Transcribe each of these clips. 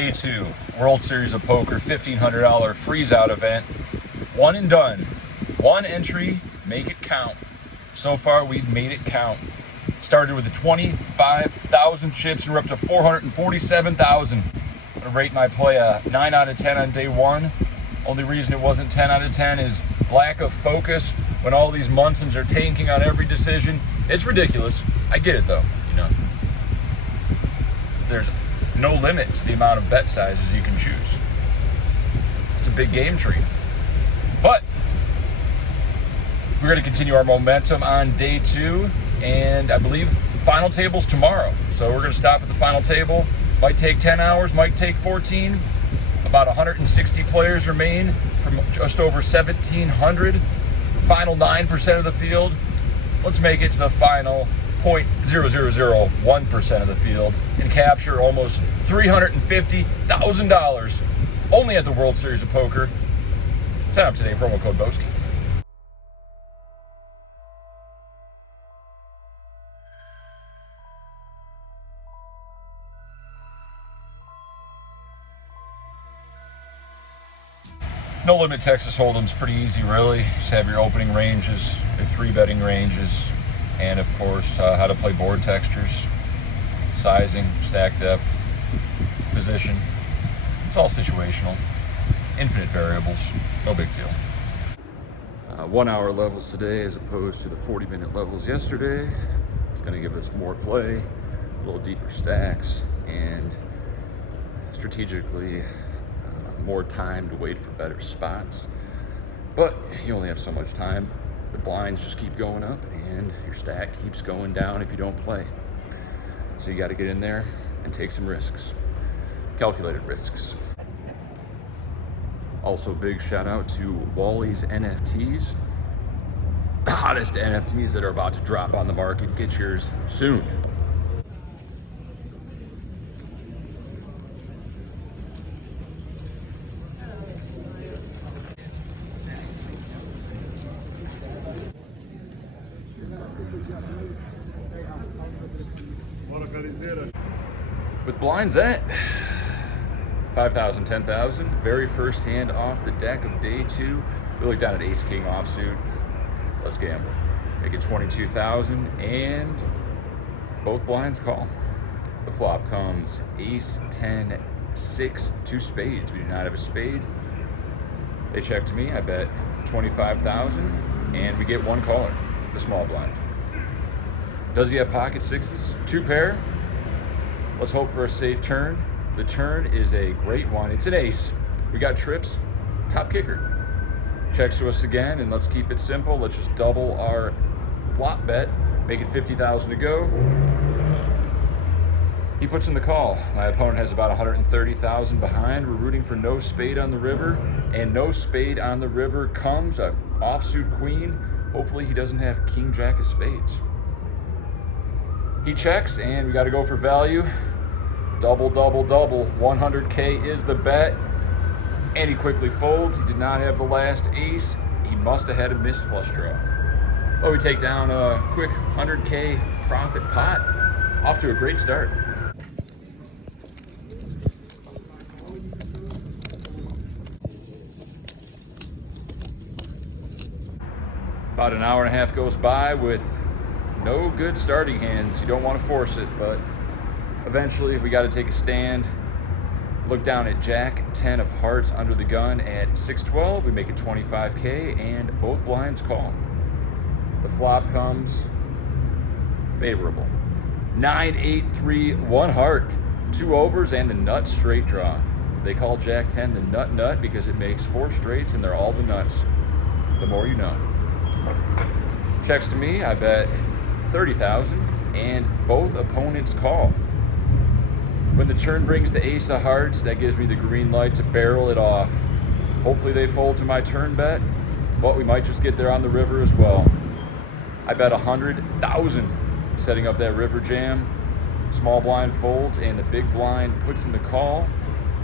Day 2, World Series of Poker, $1,500 freeze-out event. One and done. One entry, make it count. So far, we've made it count. Started with the 25,000 chips and we're up to 447,000. I'm gonna rate my play a 9 out of 10 on day 1. Only reason it wasn't 10 out of 10 is lack of focus when all these Munsons are tanking on every decision. It's ridiculous. I get it though, you know. There's no limit to the amount of bet sizes you can choose. It's a big game tree. But we're going to continue our momentum on day 2, and I believe the final table's tomorrow. So we're going to stop at the final table. Might take 10 hours, might take 14. About 160 players remain from just over 1,700. Final 9% of the field. Let's make it to the final 0.0001% of the field and capture almost $350,000 only at the World Series of Poker. Sign up today, promo code Boski. No limit Texas Hold'em's pretty easy, really. Just have your opening ranges, your 3-betting ranges, and of course, how to play board textures, sizing, stack depth, position. It's all situational. Infinite variables, no big deal. 1 hour levels today as opposed to the 40-minute levels yesterday. It's gonna give us more play, a little deeper stacks, and strategically more time to wait for better spots. But you only have so much time. The blinds just keep going up and your stack keeps going down if you don't play. So you gotta get in there and take some risks. Calculated risks. Also, big shout out to Wally's NFTs. The hottest NFTs that are about to drop on the market. Get yours soon. With blinds at 5,000, 10,000, very first hand off the deck of day 2. We look down at Ace King offsuit. Let's gamble. Make it 22,000 and both blinds call. The flop comes Ace 10 6 2 spades. We do not have a spade. They check to me. I bet 25,000 and we get one caller, the small blind. Does he have pocket sixes? 2 pair. Let's hope for a safe turn. The turn is a great one. It's an ace. We got trips. Top kicker. Checks to us again, and let's keep it simple. Let's just double our flop bet. Make it 50,000 to go. He puts in the call. My opponent has about 130,000 behind. We're rooting for no spade on the river, and no spade on the river comes a offsuit queen. Hopefully he doesn't have king jack of spades. He checks, and we got to go for value. Double, double, double. 100K is the bet. And he quickly folds. He did not have the last ace. He must have had a missed flush draw. But we take down a quick 100K profit pot. Off to a great start. About an hour and a half goes by with no good starting hands. You don't want to force it, but eventually we got to take a stand. Look down at Jack 10 of hearts under the gun at 612. We make it 25K and both blinds call. The flop comes favorable. 9, 8, 3, 1 heart, 2 overs and the nut straight draw. They call Jack 10 the nut because it makes 4 straights and they're all the nuts. The more you know. Checks to me. I bet 30,000 and both opponents call. When the turn brings the ace of hearts, that gives me the green light to barrel it off. Hopefully they fold to my turn bet, but we might just get there on the river as well. I bet 100,000 setting up that river jam. Small blind folds and the big blind puts in the call.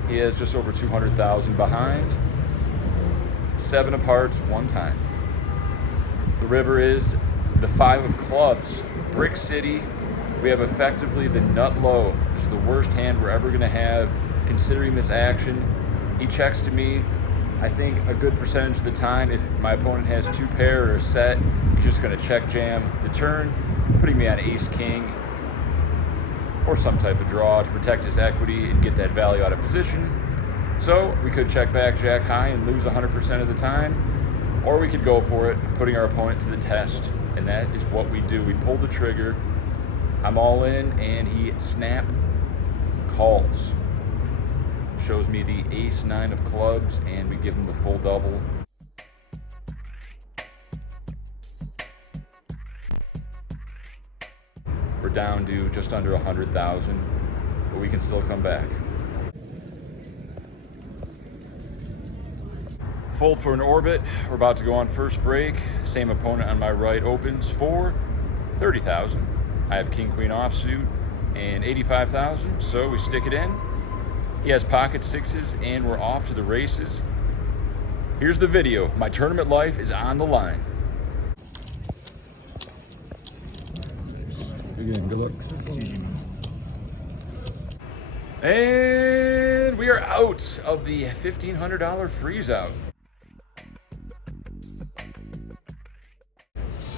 He has just over 200,000 behind. 7 of hearts, 1 time. The river is the 5 of clubs, Brick City. We have effectively the nut low. It's the worst hand we're ever gonna have considering this action. He checks to me, I think a good percentage of the time, if my opponent has 2 pair or a set, he's just gonna check jam the turn, putting me on ace king or some type of draw to protect his equity and get that value out of position. So we could check back jack high and lose 100% of the time, or we could go for it, putting our opponent to the test. And that is what we do. We pull the trigger, I'm all in, and he snap calls. Shows me the ace-9 of clubs, and we give him the full double. We're down to just under 100,000, but we can still come back. Fold for an orbit. We're about to go on first break. Same opponent on my right opens for 30,000. I have king queen offsuit and 85,000, so we stick it in. He has pocket 6s, and we're off to the races. Here's the video. My tournament life is on the line. Again, good luck. And we are out of the $1,500 freeze out.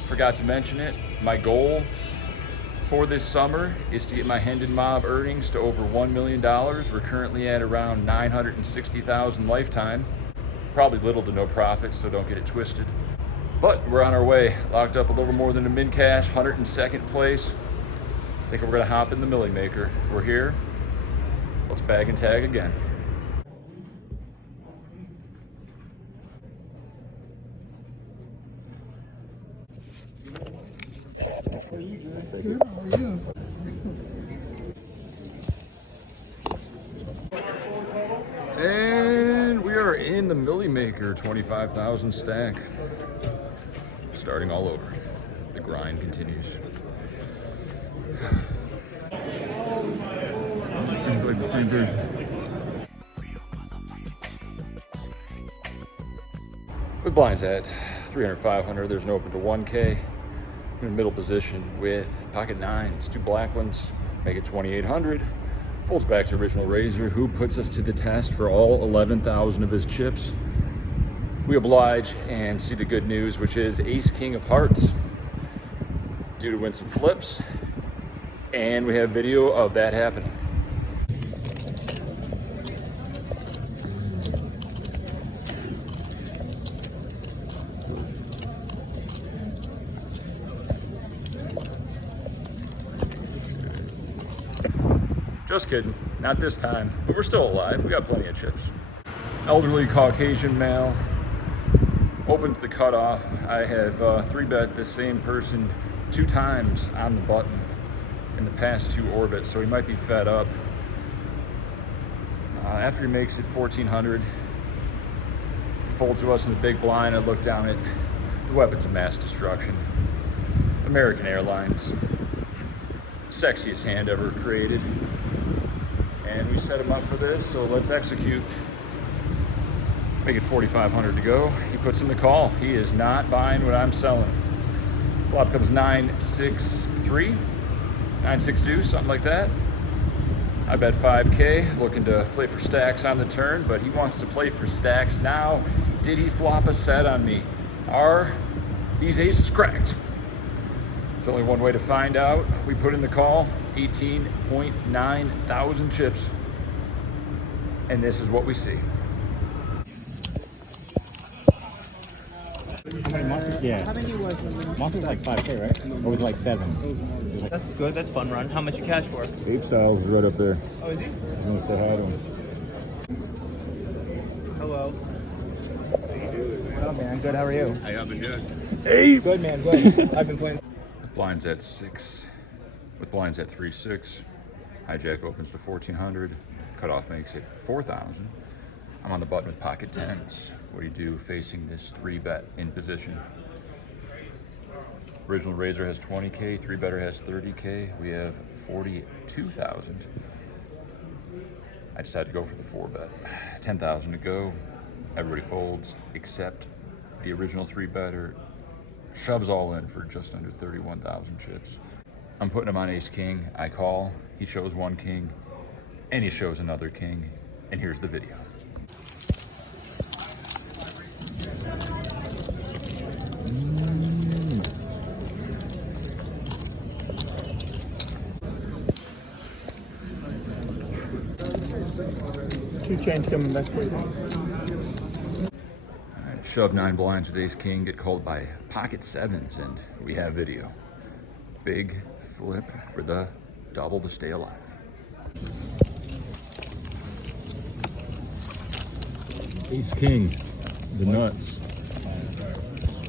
Forgot to mention it. My goal for this summer is to get my Hendon Mob earnings to over $1 million. We're currently at around 960,000 lifetime. Probably little to no profit, so don't get it twisted. But we're on our way. Locked up a little more than a min cash, 102nd place. I think we're gonna hop in the Millie Maker. We're here. Let's bag and tag again. And we are in the Millie Maker, 25,000 stack. Starting all over. The grind continues. It's like the same person. With blinds at 300, 500, there's an open to 1K. I'm in middle position with pocket 9s, 2 black ones, make it 2,800. Folds back to original razor, who puts us to the test for all 11,000 of his chips. We oblige and see the good news, which is ace king of hearts, due to win some flips, and we have video of that happening. Just kidding, not this time, but we're still alive. We got plenty of chips. Elderly Caucasian male, opens the cutoff. I have 3-bet this same person 2 times on the button in the past 2 orbits, so he might be fed up. After he makes it 1,400, he folds to us in the big blind. I look down at the weapons of mass destruction. American Airlines, sexiest hand ever created. And we set him up for this, so let's execute. Make it 4,500 to go. He puts in the call. He is not buying what I'm selling. Flop comes 9-6-3, 9-6 something like that. I bet 5K, looking to play for stacks on the turn, but he wants to play for stacks now. Did he flop a set on me? Are these aces cracked? There's only one way to find out. We put in the call, 18.9 thousand chips, and this is what we see. How many monsters? Yeah. How many was it? Monsters like 5K, right? Or was it like 7? That's good. That's fun run. How much you cash for? H-Styles is right up there. Oh, is he? I'm gonna say hi to him. Hello. How you doing? What up, man? Good. How are you? Hey, I've been good. Hey! Good, man. Good. I've been playing. With blinds at 6, with blinds at 3-6, hijack opens to 1,400, cutoff makes it 4,000. I'm on the button with pocket 10s. What do you do facing this 3-bet in position? Original Razor has 20K, 3-better has 30K. We have 42,000. I decided to go for the 4-bet. 10,000 to go. Everybody folds except the original 3-better. Shoves all in for just under 31,000 chips. I'm putting him on ace king. I call. He shows 1 king. and he shows another king, and here's the video. Two chains coming back for you. Alright, shove 9 blinds with ace king, get called by pocket sevens, and we have video. Big flip for the double to stay alive. Ace king, the nuts.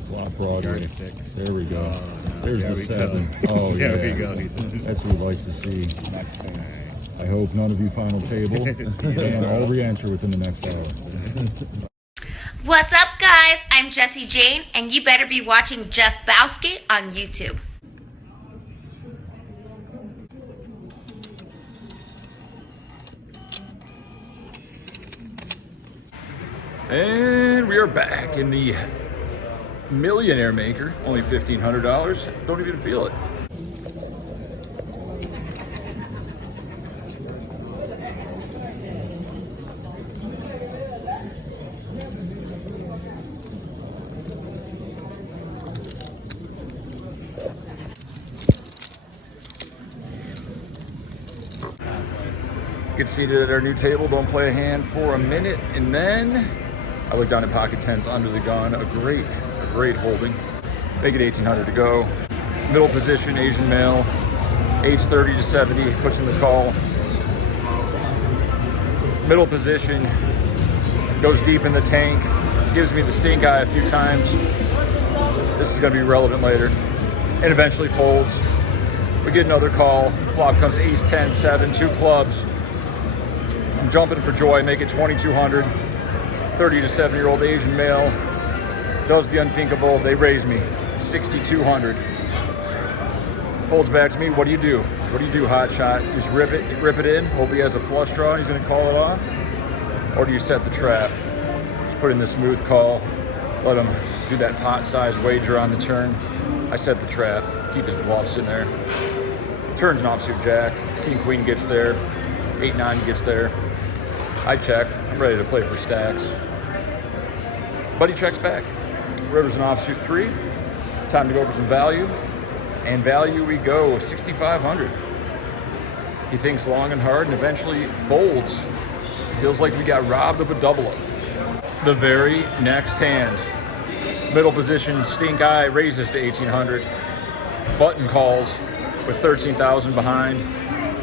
Flop Broadway. There we go. There's the 7. Oh yeah. There we go. That's what we like to see. I hope none of you final table, and I'll re-enter within the next hour. What's up, guys? I'm Jessie Jane, and you better be watching Jeff Boski on YouTube. And we are back in the Millionaire Maker, only $1,500. Don't even feel it. Get seated at our new table, don't play a hand for a minute, and then I look down at pocket 10s under the gun. A great holding. Make it 1,800 to go. Middle position, Asian male, age 30 to 70, puts in the call. Middle position, goes deep in the tank, gives me the stink eye a few times. This is gonna be relevant later. And eventually folds. We get another call. Flop comes ace 10, 7, 2 clubs. I'm jumping for joy, make it 2,200. 30 to 70-year-old Asian male does the unthinkable. They raise me 6,200. Folds back to me. What do you do? What do you do, hot shot? You just rip it in. Hope he has a flush draw and he's gonna call it off. Or do you set the trap? Just put in the smooth call. Let him do that pot-sized wager on the turn. I set the trap. Keep his bluffs in there. Turns an offsuit jack. King queen gets there. 8-9 gets there. I check. I'm ready to play for stacks. Buddy checks back. River's an offsuit 3. Time to go for some value. And value we go, 6,500. He thinks long and hard and eventually folds. Feels like we got robbed of a double up. The very next hand. Middle position, stink eye, raises to 1,800. Button calls with 13,000 behind.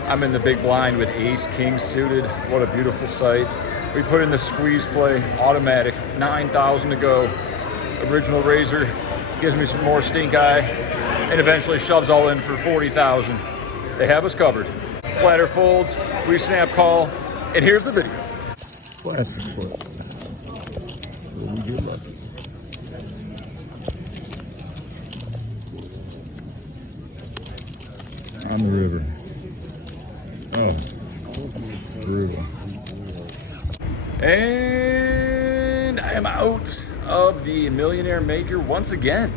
I'm in the big blind with ace, king suited. What a beautiful sight. We put in the squeeze play, automatic, 9,000 to go. Original razor gives me some more stink eye and eventually shoves all in for 40,000. They have us covered. Flatter folds, we snap call, and here's the video. Classic flip. Will we get lucky? On the river. Oh, brutal. And I am out of the Millionaire Maker once again.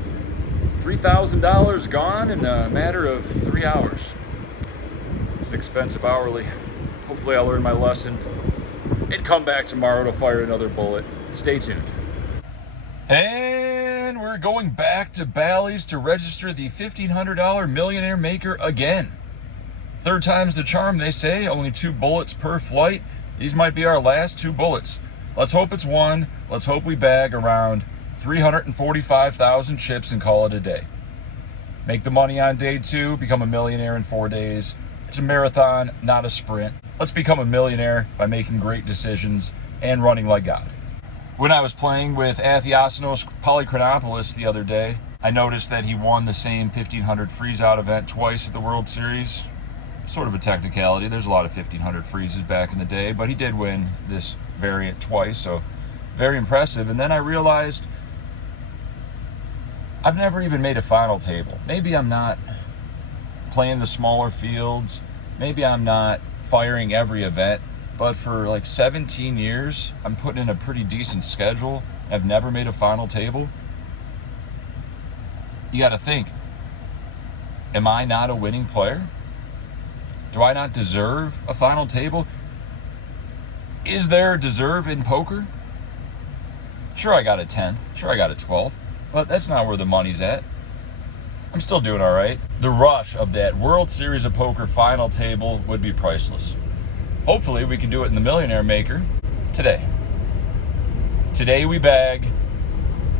$3,000 gone in a matter of 3 hours. It's an expensive hourly. Hopefully I'll learn my lesson and come back tomorrow to fire another bullet. Stay tuned. And we're going back to Bally's to register the $1,500 Millionaire Maker again. Third time's the charm, they say. Only 2 bullets per flight. These might be our last 2 bullets. Let's hope it's one. Let's hope we bag around 345,000 chips and call it a day. Make the money on day 2, become a millionaire in 4 days. It's a marathon, not a sprint. Let's become a millionaire by making great decisions and running like God. When I was playing with Athiasanos Polychronopoulos the other day, I noticed that he won the same 1,500 freeze-out event twice at the World Series. Sort of a technicality. There's a lot of 1,500 freezes back in the day, but he did win this variant twice, so very impressive. And then I realized I've never even made a final table. Maybe I'm not playing the smaller fields. Maybe I'm not firing every event, but for like 17 years, I'm putting in a pretty decent schedule. I've never made a final table. You got to think, am I not a winning player? Do I not deserve a final table? Is there a deserve in poker? Sure, I got a 10th. Sure, I got a 12th. But that's not where the money's at. I'm still doing all right. The rush of that World Series of Poker final table would be priceless. Hopefully, we can do it in the Millionaire Maker today. Today we bag.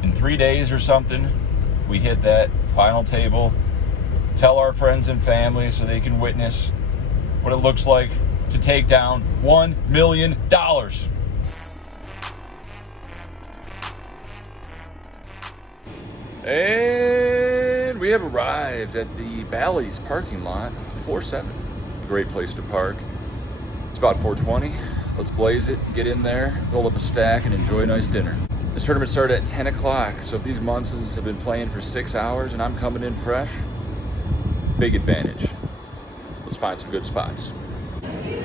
In 3 days or something, we hit that final table. Tell our friends and family so they can witness what it looks like to take down $1 million. And we have arrived at the Bally's parking lot, 4-7. A great place to park. It's about 4:20. Let's blaze it, get in there, build up a stack, and enjoy a nice dinner. This tournament started at 10 o'clock, so if these Munsons have been playing for 6 hours and I'm coming in fresh, big advantage. Let's find some good spots. Hey,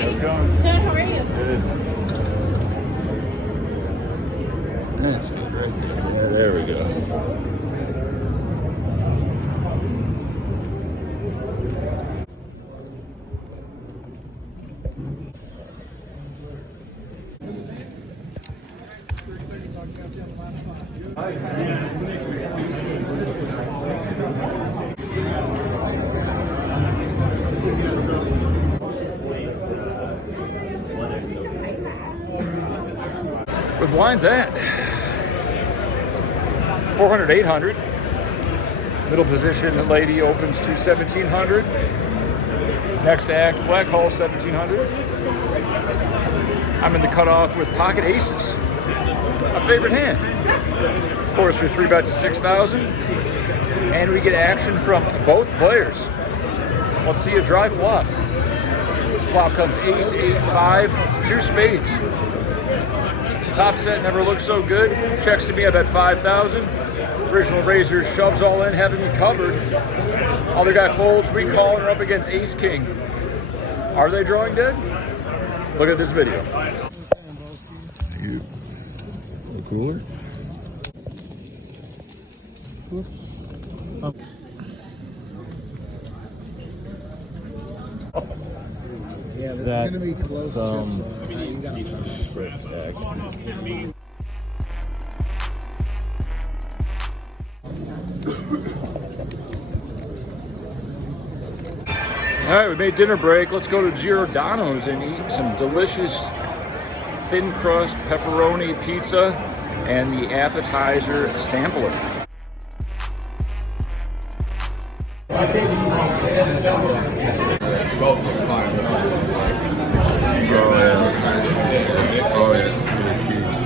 how's it going? Good, how are you? Good. That's good right there. There we go. With blinds at 400, 800. Middle position lady opens to 1700. Next act, flat call 1700. I'm in the cutoff with pocket aces, a favorite hand. Of course, we 3-bet to 6,000, and we get action from both players. Let's see a dry flop. Flop comes ace, 8, 5, 2 spades. Top set never looked so good. Checks to me, I bet 5,000. Original raiser shoves all in, having me covered. Other guy folds, we call, and are up against ace king. Are they drawing dead? Look at this video. You the cooler? Yeah, this That, is gonna be close. All right, we made dinner break. Let's go to Giordano's and eat some delicious thin crust pepperoni pizza and the appetizer sampler. Oh yeah, the cheese.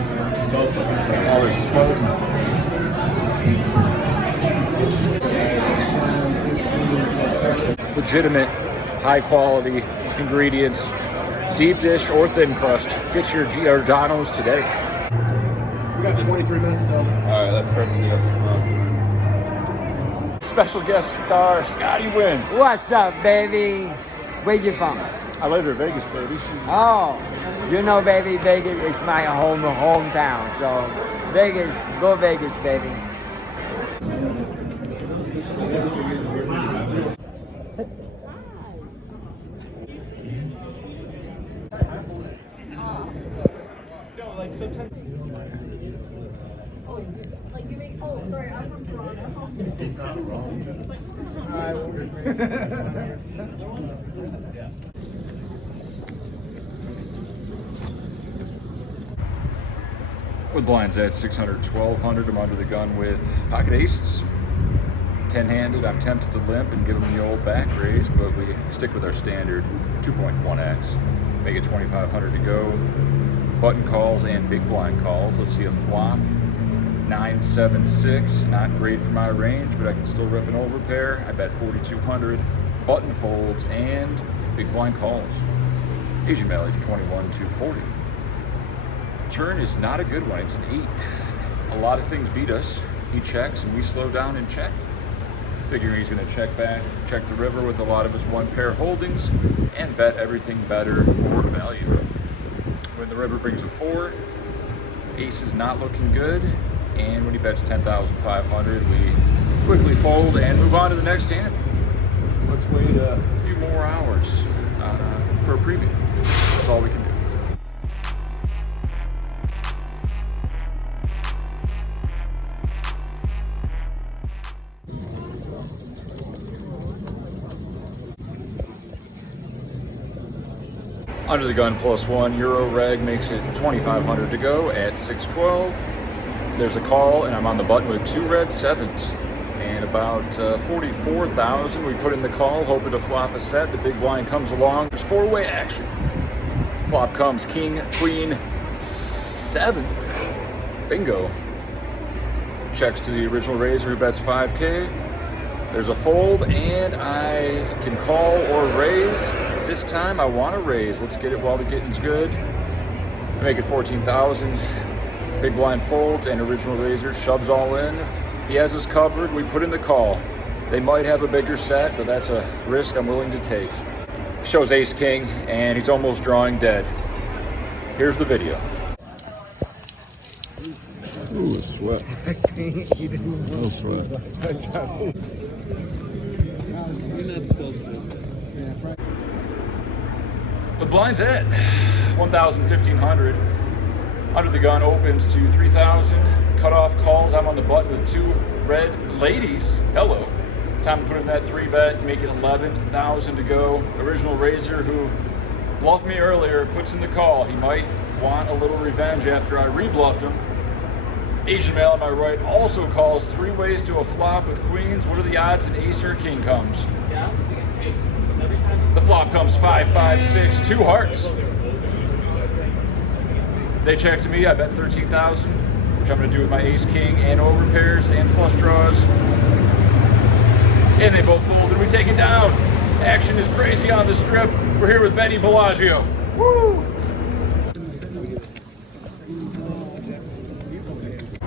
All this floating. Legitimate, high quality ingredients, deep dish or thin crust. Get your Giordano's today. We got 23 minutes though. Alright, that's perfect. Yes. Special guest star, Scotty Wynn. What's up, baby? Where you from? I live in Vegas, baby. Oh, you know, baby, Vegas is my hometown. So, Vegas, go Vegas, baby. With blinds at 600, 1200, I'm under the gun with pocket aces. 10-handed, I'm tempted to limp and give them the old back raise, but we stick with our standard 2.1x. Make it 2,500 to go. Button calls and big blind calls. Let's see a flop. 9-7-6, not great for my range, but I can still rip an overpair. I bet 4,200. Button folds and big blind calls. Asian mileage 21-240. Turn is not a good one, it's an 8. A lot of things beat us. He checks and we slow down and check. Figuring he's gonna check back, check the river with a lot of his one pair holdings, and bet everything better for value. When the river brings a 4, ace is not looking good, and when he bets 10,500, we quickly fold and move on to the next hand. Let's wait a few more hours for a preview. That's all we can do. Under the gun +1 Euro reg makes it 2,500 to go at 612. There's a call and I'm on the button with 2 red 7s and about 44,000. We put in the call, hoping to flop a set. The big blind comes along. There's 4-way action. Flop comes king, queen, 7. Bingo. Checks to the original raiser who bets 5K. There's a fold and I can call or raise. This time I want to raise. Let's get it while the getting's good. I make it 14,000. Big blind folds and original raiser shoves all in. He has us covered. We put in the call. They might have a bigger set, but that's a risk I'm willing to take. Shows ace king and he's almost drawing dead. Here's the video. Ooh, it's sweat. No sweat. The blind's at 1,000, 1,500. Under the gun opens to 3,000. Cutoff calls. I'm on the button with 2 red ladies. Hello. Time to put in that 3-bet, make it 11,000 to go. Original raiser who bluffed me earlier puts in the call. He might want a little revenge after I rebluffed him. Asian male on my right also calls 3 ways to a flop with queens. What are the odds an ace or a king comes? The flop comes 5, 5, 6, 2 hearts. They check to me, I bet 13,000, which I'm gonna do with my ace king and over pairs and flush draws. And they both fold and we take it down. Action is crazy on the strip. We're here with Benny Bellagio. Woo!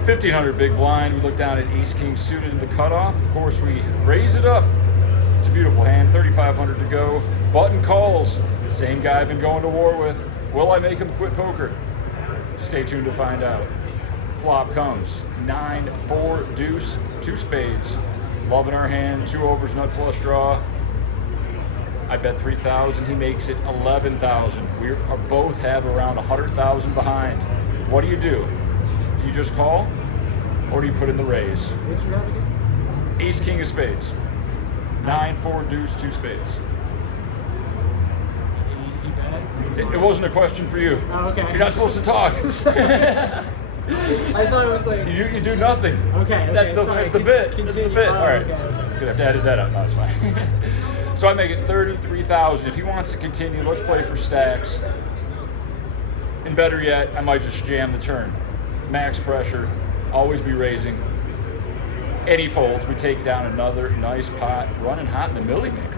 1,500 big blind. We look down at ace king suited in the cutoff. Of course, we raise it up. It's a beautiful hand. 3,500 to go. Button calls. Same guy I've been going to war with. Will I make him quit poker? Stay tuned to find out. Flop comes 9, 4, deuce, 2 spades. Loving our hand. 2 overs, nut flush draw. I bet 3,000. He makes it 11,000. We are both have around 100,000 behind. What do? Do you just call, or do you put in the raise? What's your have again? Ace king of spades. 9, 4, deuce, 2 spades. You bet? It wasn't a question for you. Oh, okay. You're not supposed to talk. I thought it was like... You do nothing. Okay, That's the sorry. bit. Continue. That's the bit. Oh, All right. okay. Gonna have to edit that out. No, it's fine. So I make it 33,000. If he wants to continue, let's play for stacks. And better yet, I might just jam the turn. Max pressure, always be raising. And he folds. We take down another nice pot, running hot in the milli maker.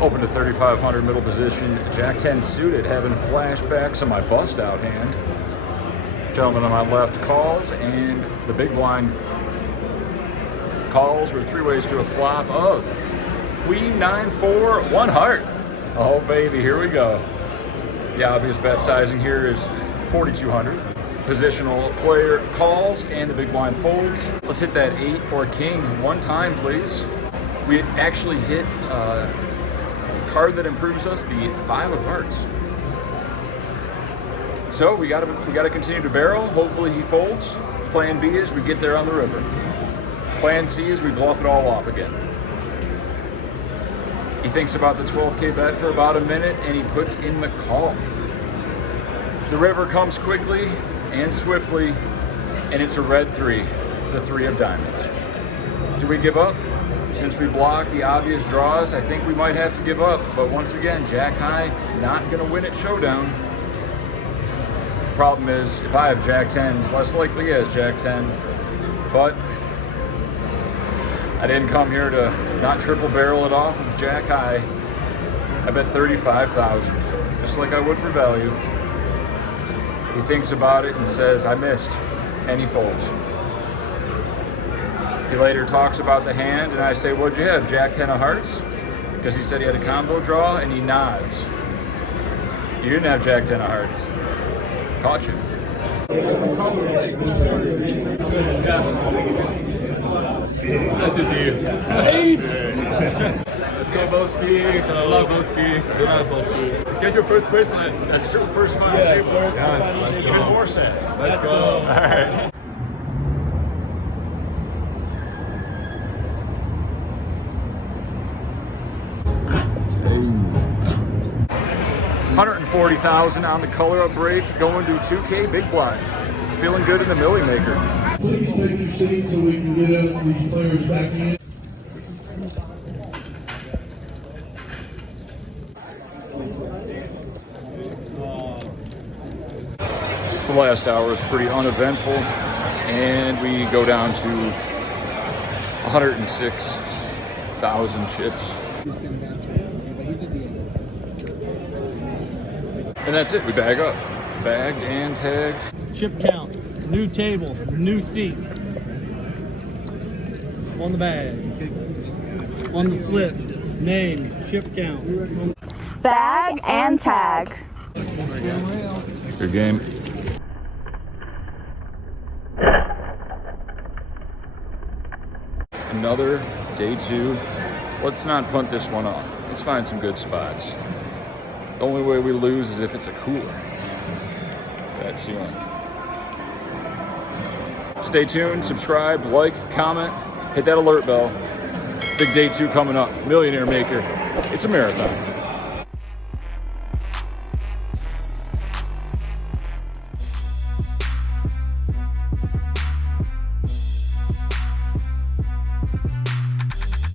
Open to 3,500 middle position. Jack 10 suited, having flashbacks on my bust out hand. Gentleman on my left calls, and the big blind calls with 3 ways to a flop of queen, 9, 4, 1 heart. Oh baby, here we go. The obvious bet sizing here is 4,200. Positional player calls and the big blind folds. Let's hit that 8 or king one time, please. We actually hit a card that improves us, the 5 of hearts. So we gotta continue to barrel. Hopefully he folds. Plan B is we get there on the river. Plan C is we bluff it all off again. He thinks about the 12K bet for about a minute and he puts in the call. The river comes quickly and swiftly, and it's a red 3, the 3 of diamonds. Do we give up? Since we block the obvious draws, I think we might have to give up. But once again, Jack high, not gonna win at showdown. Problem is, if I have Jack 10, it's less likely he has Jack 10. But I didn't come here to not triple barrel it off with Jack high. I bet 35,000, just like I would for value. He thinks about it and says, I missed, and he folds. He later talks about the hand, and I say, what'd you have, Jack 10 of hearts? Because he said he had a combo draw, and he nods. You didn't have Jack 10 of hearts. Caught you. Nice to see you. Let's go, Boski. I love Boski. I love Boski. Get your first bracelet. That's your first final table. Yes, let's go. Even more set. Let's go. All right. $140,000 on the color up break, going to 2K big blind. Feeling good in the Millie Maker. Please take your seats so we can get these players back in. The last hour was pretty uneventful, and we go down to 106,000 chips. And that's it, we bag up. Bagged and tagged. Chip count, new table, new seat. On the bag. On the slip, name, chip count. Bag and tag. Good game. Another day two. Let's not punt this one off. Let's find some good spots. The only way we lose is if it's a cooler. That's the only. Stay tuned, subscribe, like, comment, hit that alert bell. Big day two coming up. Millionaire Maker. It's a marathon.